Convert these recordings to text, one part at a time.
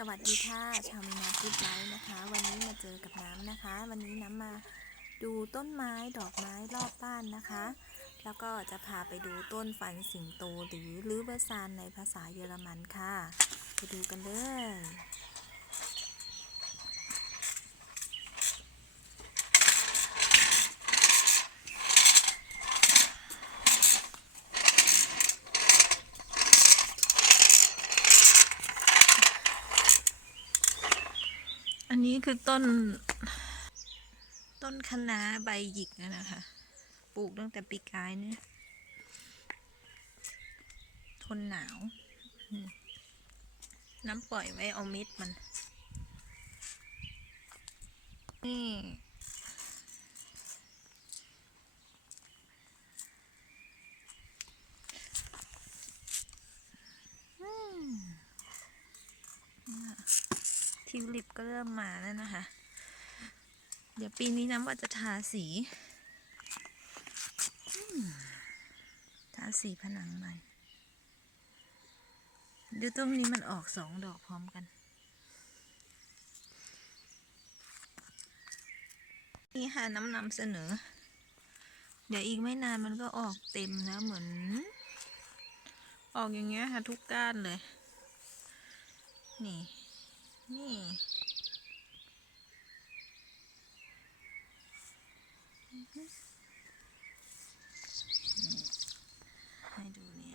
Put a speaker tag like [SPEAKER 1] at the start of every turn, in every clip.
[SPEAKER 1] สวัสดีค่ะ ชาวมีนาคิดไลฟ์นะคะ วันนี้มาเจอกับน้ำนะคะ วันนี้น้ำมาดูต้นไม้ดอกไม้รอบบ้านนะคะ แล้วก็จะพาไปดูต้นฟันสิงโตหรือลือเบอร์ซานในภาษาเยอรมันค่ะ ไปดูกันเลย นนี้คือต้น ต้นคะน้าใบหยิกนะคะ ปลูกตั้งแต่ปีกายเนี่ย ทนหนาว น้ำปล่อยไว้เอาเม็ดมัน นี่ อืมเนี่ย ทิวลิปก็เริ่มมาแล้วนะคะ เดี๋ยวปีนี้น้ำว่าจะทาสี ทาสีผนังใหม่ดี๋ยวต้นนี้มันออกสองดอกพร้อมกัน นี่ค่ะน้ำนำเสนอ เดี๋ยวอีกไม่นานมันก็ออกเต็มแล้วเหมือน ออกอย่างเงี้ยค่ะทุกก้านเลย นี่ นี่ให้ดูนี่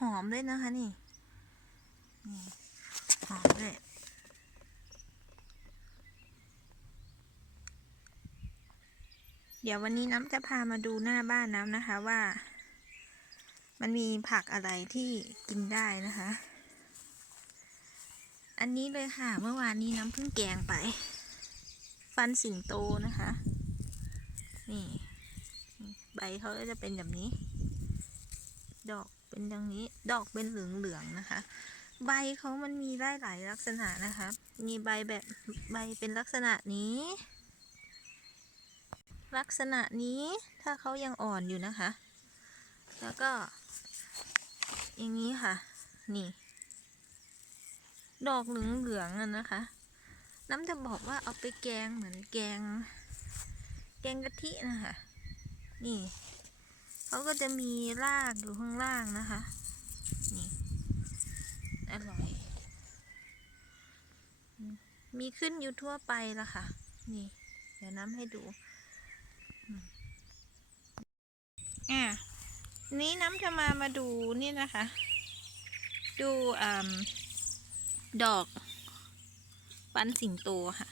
[SPEAKER 1] หอมด้วยนะคะนี่ นี่ หอมด้วยเดี๋ยววันนี้น้ำจะพามาดูหน้าบ้านน้ำนะคะว่า มันมีผักอะไรที่กินได้นะคะ อันนี้เลยค่ะ เมื่อวานนี้น้ำพิ่งแกงไป ฟันสิงโตนะคะ นี่ ใบเขาก็จะเป็นแบบนี้ ดอกเป็นอย่างนี้ ดอกเป็นเหลืองๆนะคะ ใบเขามันมีได้หลายลักษณะนะคะ มีใบแบบใบเป็นลักษณะนี้ ลักษณะนี้ถ้าเขายังอ่อนอยู่นะคะ แล้วก็ อย่างนี้ค่ะ นี่ ดอกเหลืองๆอะนะคะ น้ำจะบอกว่าเอาไปแกงเหมือนแกง แกงกะทินะคะ นี่เขาก็จะมีรากอยู่ข้างล่างนะคะ นี่ อร่อย มีขึ้นอยู่ทั่วไปละค่ะ นี่ เดี๋ยวน้ำให้ดูอะนี้น้ำจะมามาดูนี่นะคะ ดูอ่า ดอก ปันสิงโตค่ะ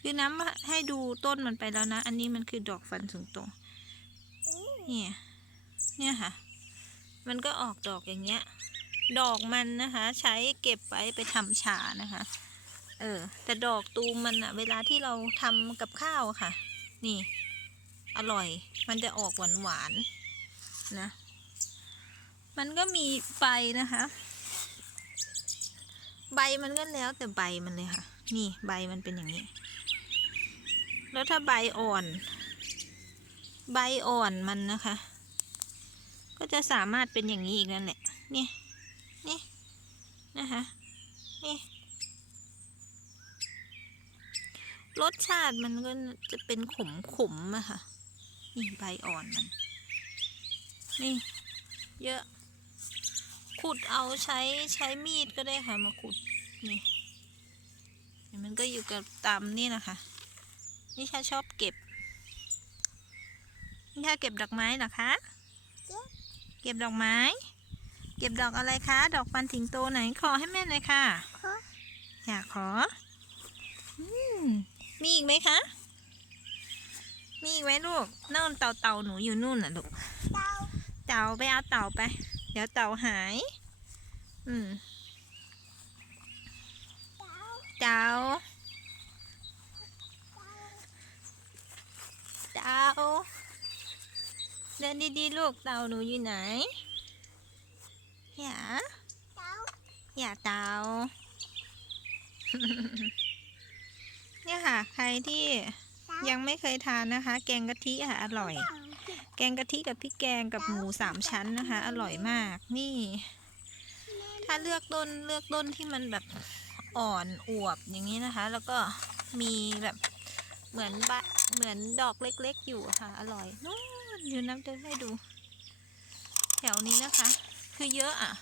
[SPEAKER 1] คือน้ำให้ดูต้นมันไปแล้วนะ อันนี้มันคือดอกฟันสิงโต เนี่ย เนี่ยค่ะ มันก็ออกดอกอย่างเงี้ย ดอกมันนะคะ ใช้เก็บไว้ไปทำชานะคะ เออ แต่ดอกตูมมันอะเวลาที่เราทำกับข้าวค่ะ นี่ อร่อย มันจะออกหวานหวานๆนะ มันก็มีใบนะคะ ใบมันก็แล้วแต่ใบมันเลยค่ะ นี่ใบมันเป็นอย่างนี้ แล้วถ้าใบอ่อน ใบอ่อนมันนะคะ ก็จะสามารถเป็นอย่างนี้อีกนั่นแหละ นี่ นี่นะคะ นี่ รสชาติมันก็จะเป็นขมขมๆอะค่ะ นี่ใบอ่อนมัน นี่ เยอะ ขุดเอาใช้ใช้มีดก็ได้ค่ะมาขุดนี่เดี๋ยวมันก็อยู่กับตามนี่นะคะนี่ฉันชอบเก็บนี่ค่ะเก็บดอกไม้เหรอคะเก็บดอกไม้ เก็บดอกอะไรคะ ดอกฟันสิงโตไหนขอให้แม่หน่อยค่ะอยากขออืมมีอีกไหมคะ มีอีกไหมลูกนู่นเต่าเต่าหนูอยู่นู่นน่ะลูก เต่าไปเอาเต่าไป เดี๋ยวเต่าหาย อืมเต่าเต่าเดินดีๆลูกเต่าหนูอยู่ไหนอย่าอย่าเต่าเนี่ยค่ะ ใครที่ยังไม่เคยทานนะคะ แกงกะทิค่ะ อร่อย แกงกะทิกับพริกแกงกับหมูสามชั้นนะคะ อร่อยมากนี่ ถ้าเลือกต้นเลือกต้นที่มันแบบอ่อนอวบอย่างนี้นะคะ แล้วก็มีแบบเหมือนบะเหมือนดอกเล็กๆ อยู่อะค่ะ อร่อยนู่นอยู่น้ำจะให้ดู แถวนี้นะคะ คือเยอะอะ